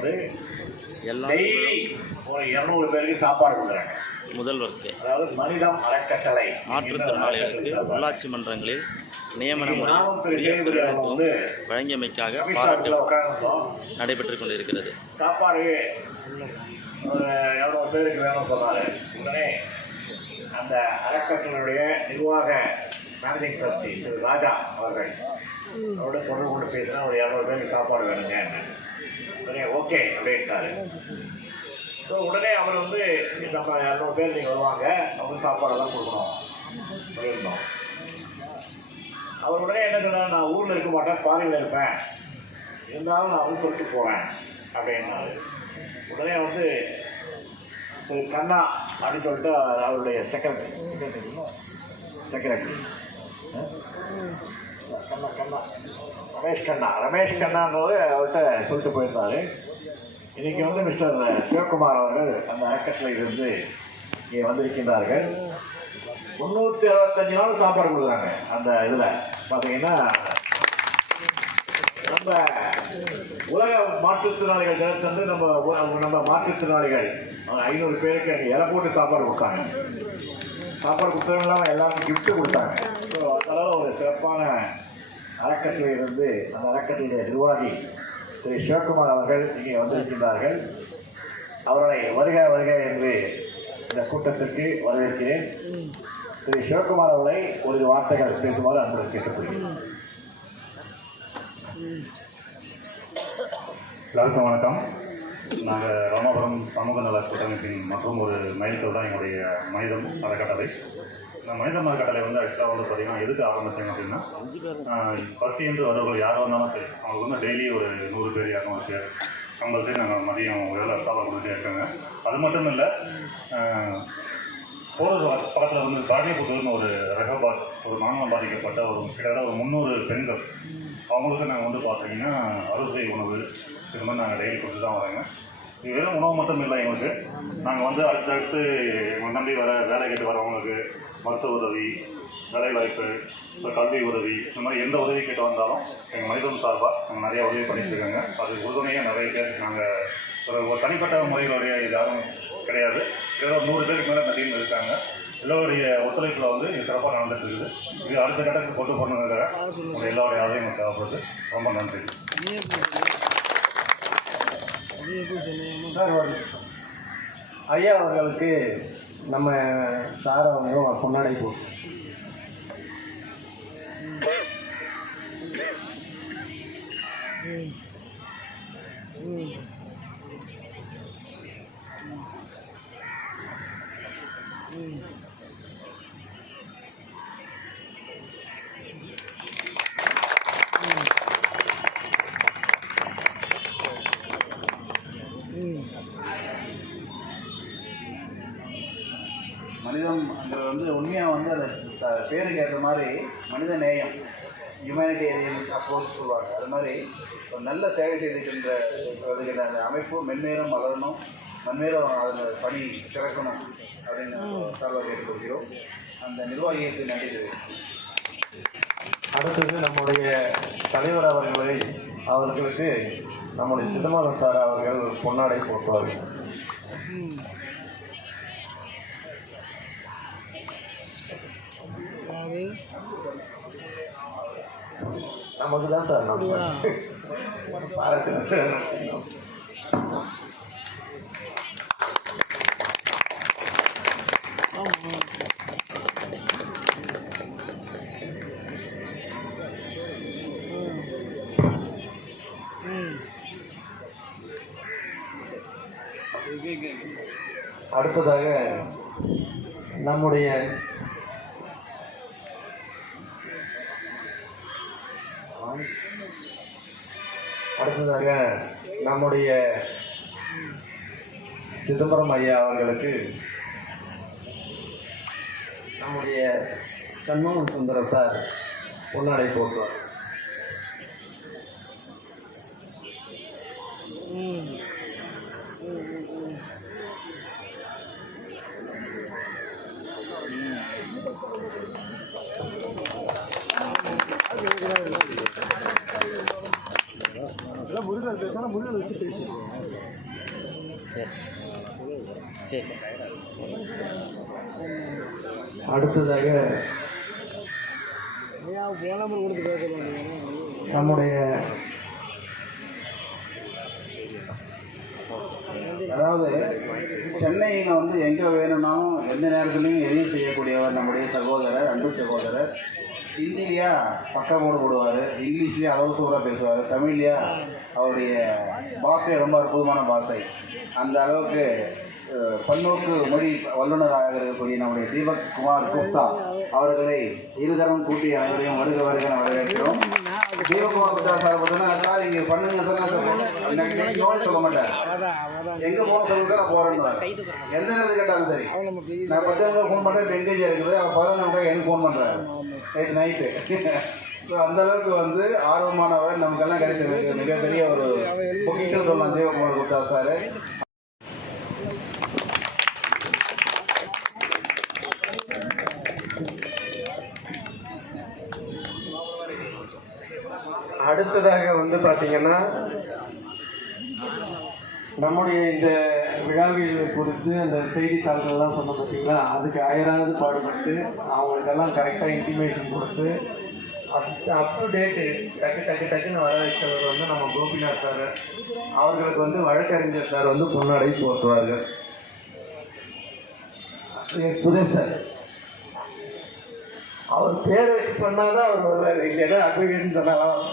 வந்து எல்லா டெய்லி ஒரு இரநூறு பேருக்கு சாப்பாடு கொடுக்குறாங்க. முதல்வருக்கு அதாவது மனிதம் அறக்கட்டளை மாற்றுத்திறனாளிகளுக்கு உள்ளாட்சி மன்றங்களில் நியமன முறை வழங்கியமைக்காக பாராட்டு நடைபெற்றுக் கொண்டிருக்கிறது. சாப்பாடு இரநூறு பேருக்கு வேணும்னு சொன்னார். உடனே அந்த அறக்கட்டளையுடைய நிர்வாக மேனேஜிங் ட்ரஸ்டி திரு ராஜா அவர்கள் அவரோட தொடர்பு கொண்டு பேசினா ஒரு இரநூறு பேருக்கு சாப்பாடு வேணுங்க உடனே ஓகே அப்படின்ட்டாரு ஸோ உடனே அவர் வந்து நம்ம இரநூறு பேர் நீங்கள் வருவாங்க அவங்க சாப்பாடெல்லாம் கொடுக்கணும். சொல்லியிருந்தோம். அவர் உடனே என்ன சொன்னார்? நான் ஊரில் இருக்க மாட்டேன் ஃபாரினில் இருப்பேன். இருந்தாலும் நான் வந்து சொல்லிட்டு போகிறேன் அப்படின்னாரு. உடனே வந்து திரு கண்ணா அப்படின்னு சொல்லிட்டு அவருடைய செக்ரட்டரி செக்ரட்டரி கண்ணா கண்ணா ரமேஷ் கண்ணா ரமேஷ் கண்ணான்றவர் அவர்கிட்ட சொல்லிட்டு போயிருந்தாரு இன்றைக்கி வந்து மிஸ்டர் சிவகுமார் அவர்கள் அந்த அறக்கட்டளையிலிருந்து இங்கே வந்திருக்கின்றார்கள் முந்நூற்றி அறுபத்தஞ்சு நாள் சாப்பாடு கொடுக்குறாங்க அந்த இதில் பார்த்தீங்கன்னா நம்ம உலக மாற்றுத்திறனாளிகள் தினத்தந்து நம்ம நம்ம மாற்றுத்திறனாளிகள் ஐநூறு பேருக்கு அங்கே இலை போட்டு சாப்பாடு கொடுத்தாங்க சாப்பாடு கொடுத்தவங்க இல்லாமல் எல்லாருக்கும் கிஃப்ட்டு கொடுத்தாங்க ஸோ ஒரு சிறப்பான அறக்கட்டளையிலிருந்து அந்த அறக்கட்டளையுடைய நிர்வாகி ஸ்ரீ சிவகுமார் அவர்கள் இங்கே வந்திருக்கின்றார்கள். அவர்களை வருக வருக என்று இந்த கூட்டத்திற்கு வரவேற்கிறேன். திரு சிவகுமார் அவர்களை ஒரு வார்த்தைகள் பேசுமாறு அன்பு கேட்டுக்கொள்கிறேன். எல்லாருக்கும் வணக்கம். நாங்கள் ராமபுரம் சமூக நல கூட்டமைப்பின் மற்றும் ஒரு மைல்கல் தான் எங்களுடைய மனிதம் அறக்கட்டளை. இந்த மனிதம் அறக்கட்டளை வந்து ஆக்சுவலாக வந்து பார்த்தீங்கன்னா எதுக்கு ஆரம்பிச்சோம் அப்படின்னா பசி என்று வருவர்கள் யாராக இருந்தாலும் சரி அவங்களுக்கு வந்து டெய்லி ஒரு நூறு பேர் இரநூறு பேர் கம்பல்சரி நாங்கள் மதியம் வேலை சாப்பாடு கொடுத்துட்டே இருக்காங்க. அது மட்டும் இல்லை போகிற பக்கத்தில் வந்து பாண்டியபுத்தூர்னு ஒரு ரெகபாத் ஒரு மாநிலம் பாதிக்கப்பட்ட ஒரு கிட்டத்தட்ட ஒரு முந்நூறு பெண்கள். அவங்களுக்கு நாங்கள் வந்து பார்த்தீங்கன்னா அறுசுவை உணவு இது மாதிரி நாங்கள் டெய்லி கொடுத்து தான் வரோங்க. இது வெறும் உணவு மட்டும் இல்லை எங்களுக்கு. நாங்கள் வந்து அடுத்தடுத்து எங்களை நம்பி வர வேலை கேட்டு வரவங்களுக்கு மருத்துவ உதவி வேலைவாய்ப்பு இப்போ கல்வி உதவி இந்த மாதிரி எந்த உதவி கேட்டு வந்தாலும் எங்கள் மனிதம் சார்பாக நாங்கள் நிறைய உதவி பண்ணிட்டுருக்காங்க. அது உறுதுணையாக நிறைய பேர் நாங்கள் ஒரு ஒரு தனிப்பட்ட முறைகளுடைய யாரும் கிடையாது. ஏதோ நூறு பேருக்கு மேலே இந்த டீம் இருக்காங்க. எல்லோருடைய ஒத்துழைப்பில் வந்து இது சிறப்பாக நடந்துட்டு இருக்குது இது அடுத்த கட்டத்துக்கு கொண்டு போகணுங்கிற எல்லாருடைய ஆதரவும் தேவைப்படுது. ரொம்ப நன்றி. சார் ஐயா அவர்களுக்கு நம்ம சார் அவங்களும் கொண்டாடி போட்டு. மனிதம்ங்கிறது வந்து உண்மையாக வந்து அது பேருக்கு ஏற்ற மாதிரி மனித நேயம் ஹியூமனிடேரியன் அப்ரோச் சொல்லுவாங்க. அது மாதிரி ஒரு நல்ல சேவை செய்துகின்ற வருகின்ற அந்த அமைப்பு மென்மேலும் வளரணும் மென்மேலும் அதில் பணி சிறக்கணும் அப்படின்னு சார்பாக கேட்டுக்கொள்கிறோம். அந்த நிர்வாகிகளுக்கு நன்றி தெரிவிக்கிறேன் அடுத்தது நம்முடைய தலைவர் அவர்களை அவர்களுக்கு நம்முடைய சிதம்பரம் சார் அவர்கள் பொன்னாடை போட்டுவார்கள். நமக்கு தான் சார் அடுத்ததாக நம்முடைய அடுத்ததாக நம்முடைய சிதம்பரம் ஐயா அவர்களுக்கு நம்முடைய சண்முகம் சுந்தரம் சார் பொன்னாடை போட்டுவார் Thank you. முருகன் பேசினா முருகன் வச்சு பேசு சரி சரி அடுத்ததாக நம்முடைய அதாவது சென்னையில் வந்து எங்கே வேணும்னாலும் எந்த நேரத்துலையும் எதையும் செய்யக்கூடியவர் நம்முடைய சகோதரர் அன்பு சகோதரர். ஹிந்திலையா பக்கமோடு போடுவார் இங்கிலீஷ்லேயே அளவு சூறாக பேசுவார் தமிழ்லையா அவருடைய பாஷை ரொம்ப அற்புதமான பாஷை அந்த அளவுக்கு பன்னோக்கு மொழி வல்லுநராக இருக்கக்கூடிய நம்முடைய தீபக் குமார் குப்தா அவர்களை இருதரம் கூட்டி அனைவரையும் வருக வருக வரவேற்கிறோம். தீபகுமார் குப்தா சார் பார்த்தீங்கன்னா சார் இங்கே பண்ணுங்க சொன்னா சார் சொல்ல மாட்டார். எங்கே போக சொல்லுங்க நான் போறேன்னு எந்த நேரத்தில் கேட்டாலும் சரி. நான் பத்து ஃபோன் பண்ணுறேன் டெங்கேஜாக இருக்குது? அவன் பதினொன்று எனக்கு ஃபோன் பண்ணுறாரு நைட்டு ஸோ அந்த அளவுக்கு வந்து ஆர்வமானவர். நமக்கெல்லாம் கிடைச்ச மிகப்பெரிய ஒரு பொக்கிஷன் சொல்லலாம் தேவகுமார் குப்தா சார் அடுத்ததாக வந்து பார்த்தீங்கன்னா நம்முடைய இந்த விழாவில் குறித்து அந்த செய்தித்தாள்கள்லாம் சொன்ன பார்த்தீங்களா அதுக்கு அயராது பாடுபட்டு அவங்களுக்கெல்லாம் கரெக்டாக இன்டிமேஷன் கொடுத்து அப் டு டேட்டு டக்கு டக்கு டக்குன்னு வர வச்சவர் வந்து நம்ம கோபிநாத் சார். அவர்களுக்கு வந்து வழக்கறிஞர் சார் வந்து பொன்னாடை போட்டுவார்கள் சுரேஷ் சார். அவர் பேர் வச்சு சொன்னாதான் அவர் வருவார். இல்லைன்னா அட்வொகேட்னு சொன்னாலும்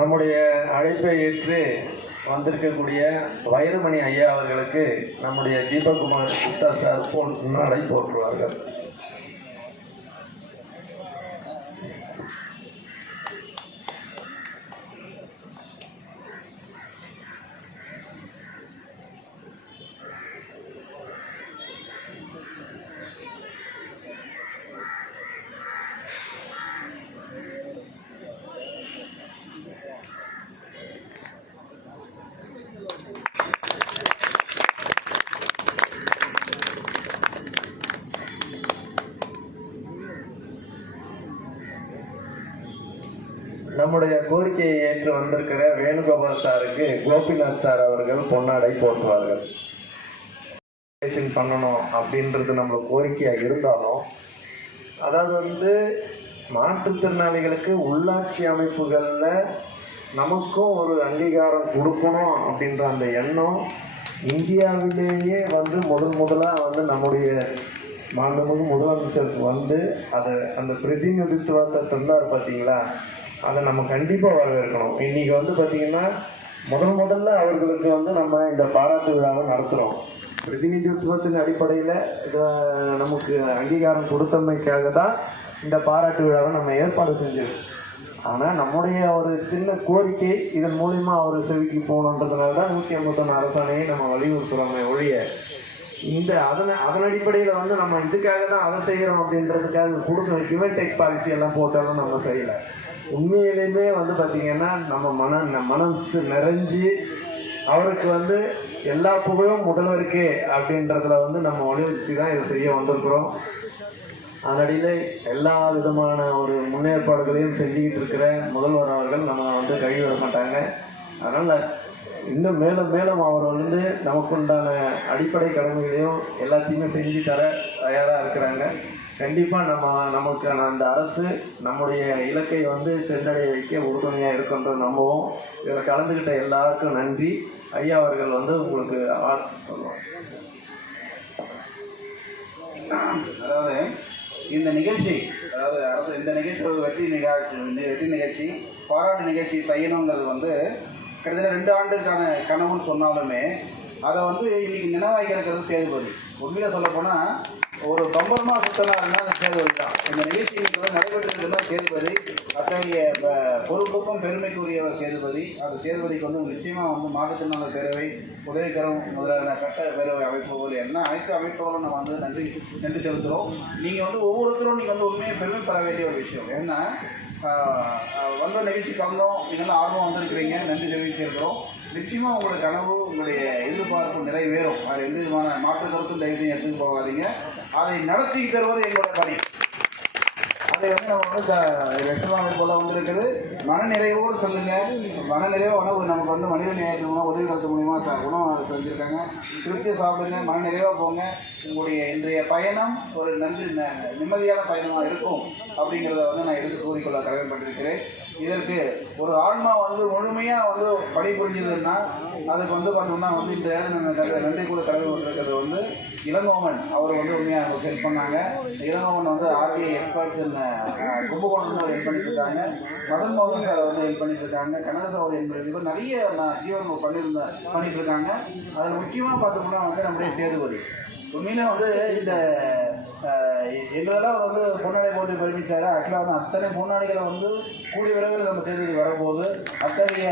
நம்முடைய அழைப்பை ஏற்று வந்திருக்கக்கூடிய வைரமணி ஐயா அவர்களுக்கு நம்முடைய தீபகுமார் குப்தா சார் போல் முன்னாடை போற்றுவார்கள் நம்முடைய கோரிக்கையை ஏற்று வந்திருக்கிற வேணுகோபால் சாருக்கு கோபிநாத் சார் அவர்கள் பொன்னாடை போற்றுவார்கள். பண்ணணும் அப்படின்றது நம்மளோட கோரிக்கையாக இருந்தாலும் அதாவது வந்து மாற்றுத்திறனாளிகளுக்கு உள்ளாட்சி அமைப்புகளில் நமக்கும் ஒரு அங்கீகாரம் கொடுக்கணும் அப்படின்ற அந்த எண்ணம் இந்தியாவிலேயே வந்து முதல் முதலாக வந்து நம்முடைய மாண்புமிகு முதலமைச்சருக்கு வந்து அதை அந்த பிரதிநிதித்துவத்தை தந்தார் பார்த்தீங்களா அதை நம்ம கண்டிப்பாக வரவேற்கணும். இன்னைக்கு வந்து பார்த்தீங்கன்னா முதல் முதல்ல அவர்களுக்கு வந்து நம்ம இந்த பாராட்டு விழாவை நடத்துகிறோம் பிரதிநிதித்துவத்தின் அடிப்படையில் இதை நமக்கு அங்கீகாரம் கொடுத்தமைக்காக தான் இந்த பாராட்டு விழாவை நம்ம ஏற்பாடு செஞ்சிருக்கோம் ஆனால் நம்முடைய ஒரு சின்ன கோரிக்கை இதன் மூலிமா அவர் செவிக்கு போகணுன்றதுனால தான் நூற்றி ஐம்பத்தொன்று அரசாணையை நம்ம வலியுறுத்துகிறோமே ஒழிய இந்த அதன் அதன் அடிப்படையில் வந்து நம்ம இதுக்காக தான் அதை செய்கிறோம் அப்படின்றதுக்காக கொடுக்குற கிவன் டேக் பாலிசி எல்லாம் போட்டாலும் நம்ம செய்யலை. உண்மையிலேயுமே வந்து பார்த்திங்கன்னா நம்ம மன மனசு நிறைஞ்சு அவருக்கு வந்து எல்லா புகழும் முதல்வருக்கே அப்படின்றதுல வந்து நம்ம வலியுறுத்தி தான் இதை செய்ய வந்திருக்கிறோம். அதனடியில் எல்லா விதமான ஒரு முன்னேற்பாடுகளையும் செஞ்சுக்கிட்டு இருக்கிற முதல்வர் அவர்கள் நம்ம வந்து கைவிட மாட்டாங்க. அதனால் இன்னும் மேலும் மேலும் அவர் வந்து நமக்குண்டான அடிப்படை கடமைகளையும் எல்லாத்தையுமே செஞ்சு தர தயாராக இருக்கிறாங்க. கண்டிப்பாக நம்ம நமக்கான அந்த அரசு நம்முடைய இலக்கை வந்து சென்றடைய வைக்க உறுதுணையாக இருக்கின்ற நம்புவோம். இதில் கலந்துக்கிட்ட எல்லாருக்கும் நன்றி. ஐயா அவர்கள் வந்து உங்களுக்கு வாழ்த்து சொல்லுவோம் அதாவது இந்த நிகழ்ச்சி அதாவது அரசு இந்த நிகழ்ச்சி ஒரு வெற்றி நிகழ்ச்சி வெற்றி நிகழ்ச்சி பாராட்டு நிகழ்ச்சி செய்யணுங்கிறது வந்து கிட்டத்தட்ட ரெண்டு ஆண்டுக்கான கனவுன்னு சொன்னாலுமே அதை வந்து இன்னைக்கு நினைவாகி இருக்கிறது சேதுபதி. உண்மையில சொல்ல போனால் ஒரு பம்பரமா சேதுபதி தான் இந்த நிகழ்ச்சி வந்து நடைபெற்றிருக்குன்னா சேதுபதி அத்தகைய பொறுப்புக்கும் பெருமைக்குரியவர் சேதுபதி. அந்த சேதுபதிக்கு வந்து நிச்சயமாக வந்து மாற்றுத்திறனாளர் பேரவை உதவிக்கரம் முதலான சட்ட பேரவை அமைப்புகள் என்ன அனைத்து அமைப்புகளும் நம்ம வந்து நன்றி நன்றி செலுத்துகிறோம் நீங்கள் வந்து ஒவ்வொருத்தரும் நீங்கள் வந்து உண்மையை பெருமைப்பட வேண்டிய ஒரு விஷயம். ஏன்னா வந்த நிகழ்ச்சி கலந்தோம் இதெல்லாம் ஆர்வம் வந்திருக்கிறீங்க நன்றி தெரிவிச்சிருக்கிறோம். நிச்சயமாக உங்களுடைய கனவு உங்களுடைய எதிர்பார்ப்பு நிறைவேறும். அது எந்த விதமான மாற்று கருத்தும் தைரியம் எடுத்துட்டு போகாதீங்க. அதை நடத்தி தருவது எங்களோட பணி. அதை வந்து நம்ம வந்து வெற்றலாமை போல வந்திருக்குது. மனநிறைவோடு சொல்லுங்க. மனநிறைவு உணவு. நமக்கு வந்து மனித நேயத்தின் மூலம் உதவி கருத்து மூலியமாக உணவு செஞ்சுருக்காங்க. திருப்தியை சாப்பிடுங்க மனநிறைவாக போங்க. உங்களுடைய இன்றைய பயணம் ஒரு நன்றி ந- நிம்மதியான பயணமாக இருக்கும் அப்படிங்கிறத வந்து நான் எடுத்து கூறிக்கொள்ள கடமைப்பட்டிருக்கிறேன். இதற்கு ஒரு ஆன்மா வந்து முழுமையாக வந்து பணி புரிஞ்சதுன்னா அதுக்கு வந்து பார்த்தோம்னா வந்து இந்த நன்றி கூட இருக்கிறது வந்து இளங்கோவன். அவர் வந்து உண்மையாக நமக்கு ஹெல்ப் பண்ணாங்க. இளங்கோவன் வந்து ஆர்டிஐ எக்ஸ்பர்ட்ஸ் கும்பகோணம் வந்து ஹெல்ப் பண்ணிட்டு இருக்காங்க மதன் மோகன் சார் வந்து ஹெல்ப் பண்ணிட்டு இருக்காங்க கனக சகோதரி என்பது நிறைய நான் ஜீவன் பண்ணியிருந்த பண்ணிட்டு இருக்காங்க அதில் முக்கியமாக பார்த்தோம்னா வந்து நம்முடைய சேதுபதி. உண்மையில வந்து இந்த எங்களெல்லாம் வந்து பொன்னாடை போட்டு பெருமிச்சாரு ஆக்சுவலாக வந்து அத்தனை பொன்னாடிகளை வந்து கூடிய விரைவில் நம்ம செய்தி வரும்போது அத்தகைய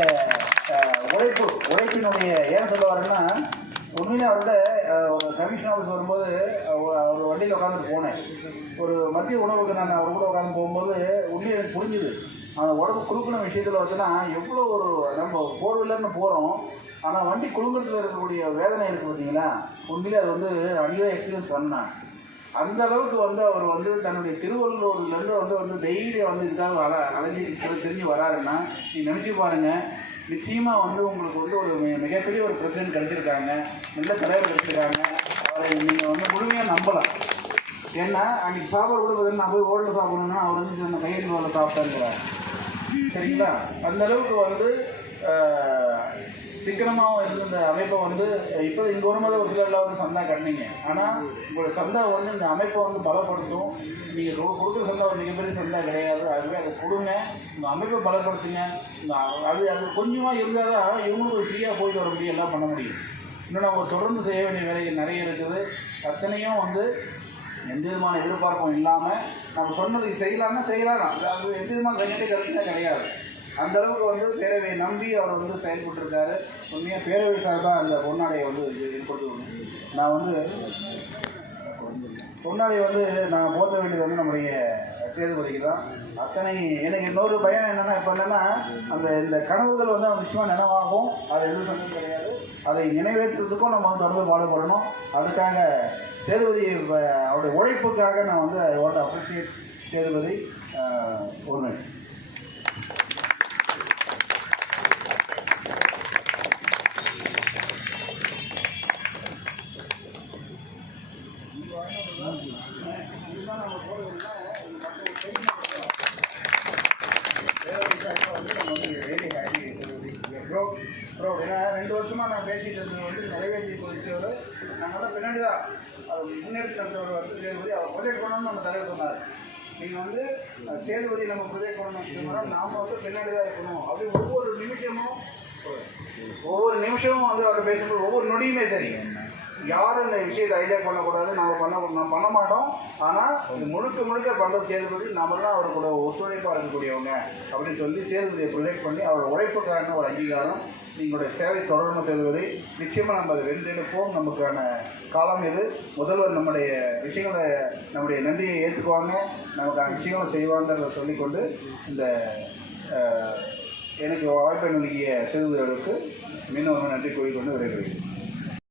உழைப்பு உழைப்பினுடைய ஏன் சொல்ல வரேன்னா உண்மையிலே அவரோட ஒரு கமிஷன் ஆஃபீஸ் வரும்போது அவர் அவர் வண்டியில் உட்காந்துட்டு போனேன். ஒரு மத்திய உணவுக்கு நான் அவர் கூட உட்காந்து போகும்போது உண்மையை எனக்கு புரிஞ்சுது. அந்த உடம்பு குழுக்கின விஷயத்தில் வந்துன்னா எவ்வளோ ஒரு நம்ம ஃபோர் வீலர்னு போகிறோம் ஆனால் வண்டி குழுங்கத்தில் இருக்கக்கூடிய வேதனை இருக்குது பார்த்தீங்களா உண்மையிலே அது வந்து அங்கேயே எக்ஸ்பீரியன்ஸ் பண்ணேன் அந்த அளவுக்கு வந்து அவர் வந்து தன்னுடைய திருவள்ளூர்லேருந்து வந்து வந்து தைரியம் வந்து இதுக்காக வர அலைஞ்சி தெரிஞ்சு வராருன்னா நீ நினச்சி பாருங்கள் நிச்சயமாக வந்து உங்களுக்கு வந்து ஒரு மிகப்பெரிய ஒரு பிரசிடென்ட் கிடைச்சிருக்காங்க. நல்ல தலைவர் கிடைச்சிருக்காங்க. அவரை நீங்கள் வந்து முழுமையாக நம்பலாம். ஏன்னா அன்றைக்கி சாப்பாடு கொடுக்குறது நான் போய் ஹோட்டலில் சாப்பிடணும்னா அவர் வந்து அந்த கையில் வேலை சாப்பிட்டேங்கிறார் சரிங்களா? அந்த அளவுக்கு வந்து சிக்கனமாகவும் இருந்த இந்த அமைப்பை வந்து இப்போ இங்கே வரும்போது ஒரு சிலர்லாம் வந்து சந்தா கட்டினீங்க ஆனால் உங்களோட சந்தா வந்து இந்த அமைப்பை வந்து பலப்படுத்தும். நீங்கள் கொடுக்குற சந்தா ஒரு மிகப்பெரிய சந்தா கிடையாது. அதுவே அதை கொடுங்க. இந்த அமைப்பை பலப்படுத்துங்க. இந்த அது அது கொஞ்சமாக இருந்தால் தான் இவங்களுக்கு ஃப்ரீயாக போயிட்டு வர முடியும் எல்லாம் பண்ண முடியும். இன்னும் நம்ம தொடர்ந்து செய்ய வேண்டிய வேலைகள் நிறைய இருக்குது. அத்தனையும் வந்து எந்த விதமான எதிர்பார்ப்பும் இல்லாமல் நம்ம சொன்னது செய்யலாம்னா செய்யலாம். அது எந்த விதமான கண்ணியத்தை கருத்துனா கிடையாது. அந்த அளவுக்கு வந்து பேரவையை நம்பி அவர் வந்து செயல்பட்டுருக்காரு. உண்மையாக பேரவை சார்பாக அந்த பொன்னாடையை வந்து ஏற்படுத்தி நான் வந்து பொன்னாடையை வந்து நான் போற்ற வேண்டியது வந்து நம்முடைய சேதுபதிக்கு தான். அத்தனை எனக்கு இன்னொரு பயம் என்னென்னா இப்போ என்னென்னா அந்த இந்த கனவுகள் வந்து நம்ம நிச்சயமாக நினைவாகும். அது எதுவும் சந்தேகம் கிடையாது. அதை நினைவேற்றுறதுக்கும் நம்ம வந்து தொடர்ந்து பாடுபடணும். அதுக்காக சேதுபதி அவருடைய உழைப்புக்காக நான் வந்து ஓட்ட அப்ரிஷியேட் சேதுபதி ஆஹ், ஒரு ரெண்டு நான் பேசிகிட்டு இருந்தது வந்து நிறைவேற்றி குறித்தவர் நாங்கள்லாம் பின்னாடி தான் அது முன்னெடுத்து நடந்தவர் வந்து சேதுபதி அவர் ப்ரொஜெக்ட் பண்ணணும்னு நம்ம தலைவர் சொன்னார். நீங்கள் வந்து சேதுபதி நம்ம புதிய பண்ணணும் நாம் வந்து பின்னாடி தான் இருக்கணும். அப்படி ஒவ்வொரு நிமிஷமும் ஒவ்வொரு நிமிஷமும் வந்து அவர் பேசும்போது ஒவ்வொரு நொடியுமே சரி. யாரும் இந்த விஷயத்தை ஐடியா பண்ணக்கூடாது. நம்ம பண்ண நம்ம பண்ண மாட்டோம். ஆனால் முழுக்க முழுக்க பண்ணுறது சேதுபதி நாமெல்லாம் அவர் கூட ஒத்துழைப்பாக இருக்கக்கூடியவங்க அப்படின்னு சொல்லி சேதுபதியை ப்ரொஜெக்ட் பண்ணி அவர் உழைப்புக்கான ஒரு அங்கீகாரம் நீங்களுடைய சேவை தொடர்ந்து சேதுபதி நிச்சயமாக நம்ம அதை வென்றெடுப்போம் நமக்கான காலம் இது. முதல்வர் நம்முடைய விஷயங்களை நம்முடைய நன்றியை ஏற்றுக்குவாங்க. நமக்கான விஷயங்களை செய்வாங்கிறத சொல்லிக்கொண்டு இந்த எனக்கு வாய்ப்பை நல்கிய சேதுபதிகளுக்கு மீனவர்கள் நன்றி கூறிக்கொண்டு விரைகிறேன்